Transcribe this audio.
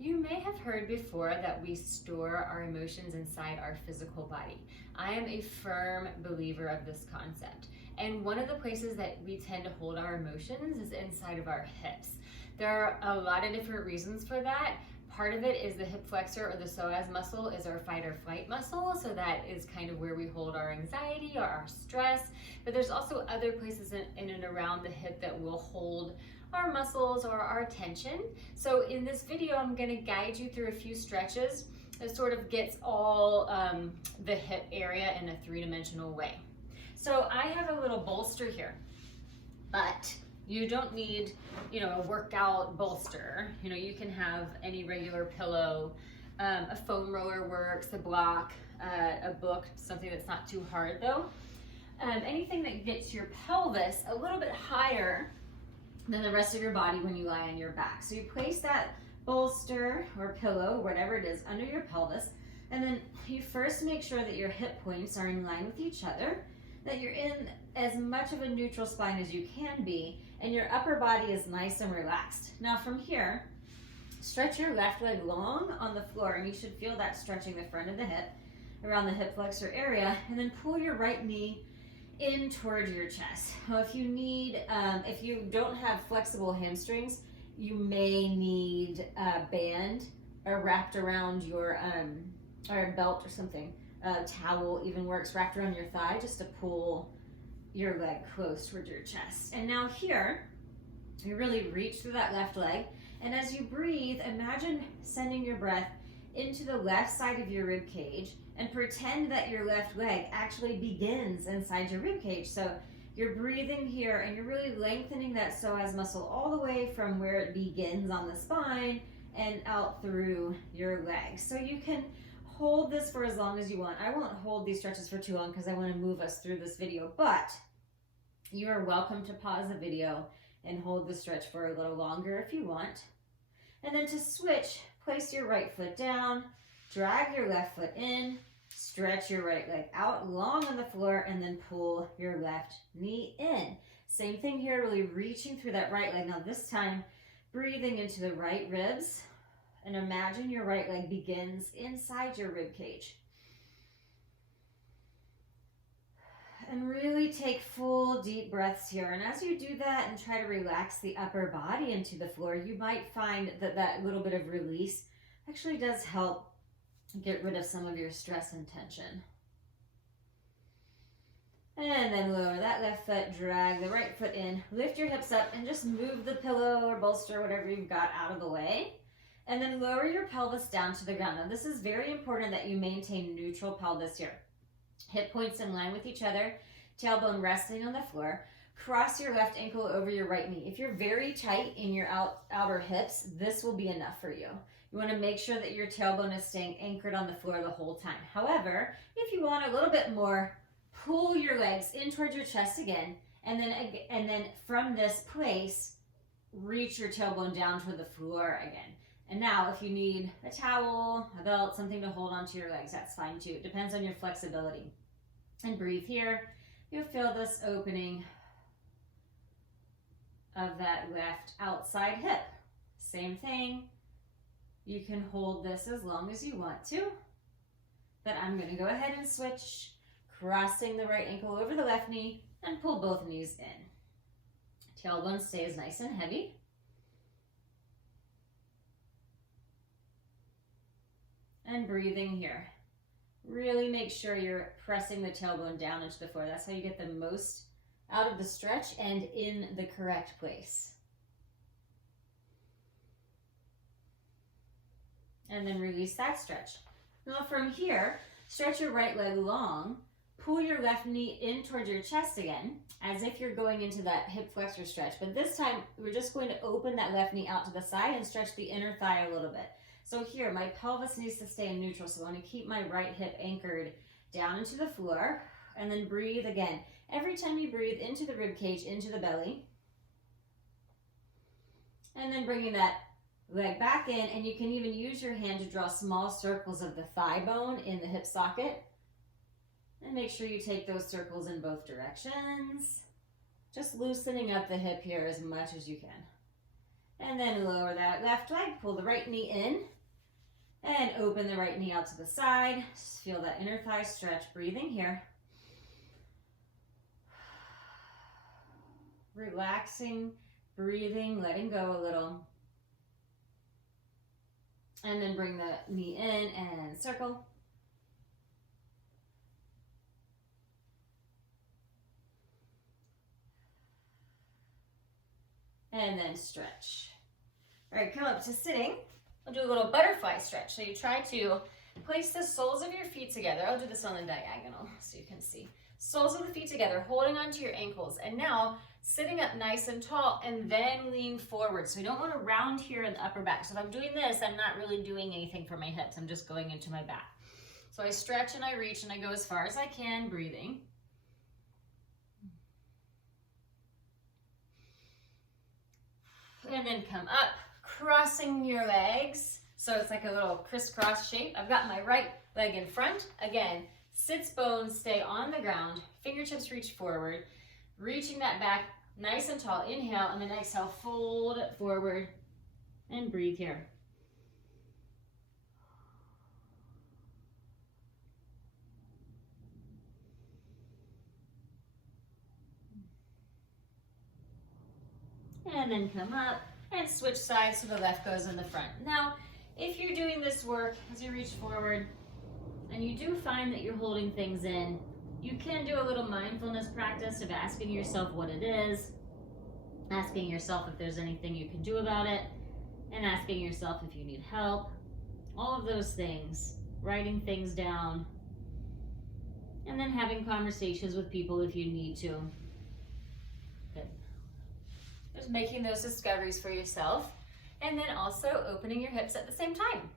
You may have heard before that we store our emotions inside our physical body. I am a firm believer of this concept. And one of the places that we tend to hold our emotions is inside of our hips. There are a lot of different reasons for that. Part of it is the hip flexor or the psoas muscle is our fight or flight muscle. So that is kind of where we hold our anxiety or our stress. But there's also other places in and around the hip that will hold our muscles or our tension. So in this video, I'm going to guide you through a few stretches that sort of gets all the hip area in a three-dimensional way. So I have a little bolster here, but you don't need, a workout bolster. You can have any regular pillow. A foam roller works, a block, a book, something that's not too hard though. Anything that gets your pelvis a little bit higher than the rest of your body when you lie on your back. So you place that bolster or pillow, whatever it is, under your pelvis, and then you first make sure that your hip points are in line with each other, that you're in as much of a neutral spine as you can be, and your upper body is nice and relaxed. Now from here, stretch your left leg long on the floor, and you should feel that stretching the front of the hip around the hip flexor area, and then pull your right knee in towards your chest. Now if you don't have flexible hamstrings, you may need a band wrapped around your, or a belt or something. A towel even works, wrapped around your thigh just to pull your leg close towards your chest. And now here, you really reach through that left leg, and as you breathe, imagine sending your breath into the left side of your rib cage, and pretend that your left leg actually begins inside your rib cage. So you're breathing here and you're really lengthening that psoas muscle all the way from where it begins on the spine and out through your legs. So you can hold this for as long as you want. I won't hold these stretches for too long because I want to move us through this video, but you are welcome to pause the video and hold the stretch for a little longer if you want. And then to switch, place your right foot down, drag your left foot in, stretch your right leg out long on the floor, and then pull your left knee in. Same thing here, really reaching through that right leg. Now this time, breathing into the right ribs, and imagine your right leg begins inside your rib cage. And really take full deep breaths here. And as you do that and try to relax the upper body into the floor, you might find that that little bit of release actually does help get rid of some of your stress and tension. And then lower that left foot, drag the right foot in, lift your hips up, and just move the pillow or bolster, whatever you've got, out of the way. And then lower your pelvis down to the ground. Now this is very important that you maintain neutral pelvis here. Hip points in line with each other, tailbone resting on the floor. Cross your left ankle over your right knee. If you're very tight in your outer hips, this will be enough for you. You want to make sure that your tailbone is staying anchored on the floor the whole time. However, if you want a little bit more, pull your legs in towards your chest again, and then from this place, reach your tailbone down toward the floor again. And now if you need a towel, a belt, something to hold onto your legs, that's fine too. It depends on your flexibility. And breathe here. You'll feel this opening of that left outside hip. Same thing. You can hold this as long as you want to. But I'm going to go ahead and switch, crossing the right ankle over the left knee, and pull both knees in. Tailbone stays nice and heavy. And breathing here. Really make sure you're pressing the tailbone down into the floor. That's how you get the most out of the stretch and in the correct place. And then release that stretch. Now from here, stretch your right leg long, pull your left knee in towards your chest again, as if you're going into that hip flexor stretch. But this time, we're just going to open that left knee out to the side and stretch the inner thigh a little bit. So here, my pelvis needs to stay in neutral, so I want to keep my right hip anchored down into the floor, and then breathe again. Every time you breathe into the rib cage, into the belly, and then bringing that leg back in, and you can even use your hand to draw small circles of the thigh bone in the hip socket. And make sure you take those circles in both directions. Just loosening up the hip here as much as you can. And then lower that left leg, pull the right knee in, and open the right knee out to the side. Just feel that inner thigh stretch, breathing here. Relaxing, breathing, letting go a little. And then bring the knee in and circle. And then stretch. All right, come up to sitting. We'll do a little butterfly stretch. So you try to place the soles of your feet together. I'll do this on the diagonal so you can see. Soles of the feet together, holding onto your ankles. And now sitting up nice and tall and then lean forward. So we don't want to round here in the upper back. So if I'm doing this, I'm not really doing anything for my hips. I'm just going into my back. So I stretch and I reach and I go as far as I can, breathing. And then come up, crossing your legs. So it's like a little crisscross shape. I've got my right leg in front. Again, sits bones stay on the ground. Fingertips reach forward. Reaching that back nice and tall. Inhale, and then exhale, fold it forward and breathe here. And then come up and switch sides so the left goes in the front. Now, if you're doing this work as you reach forward and you do find that you're holding things in, you can do a little mindfulness practice of asking yourself what it is, asking yourself if there's anything you can do about it, and asking yourself if you need help. All of those things, writing things down, and then having conversations with people if you need to. Good. Just making those discoveries for yourself, and then also opening your hips at the same time.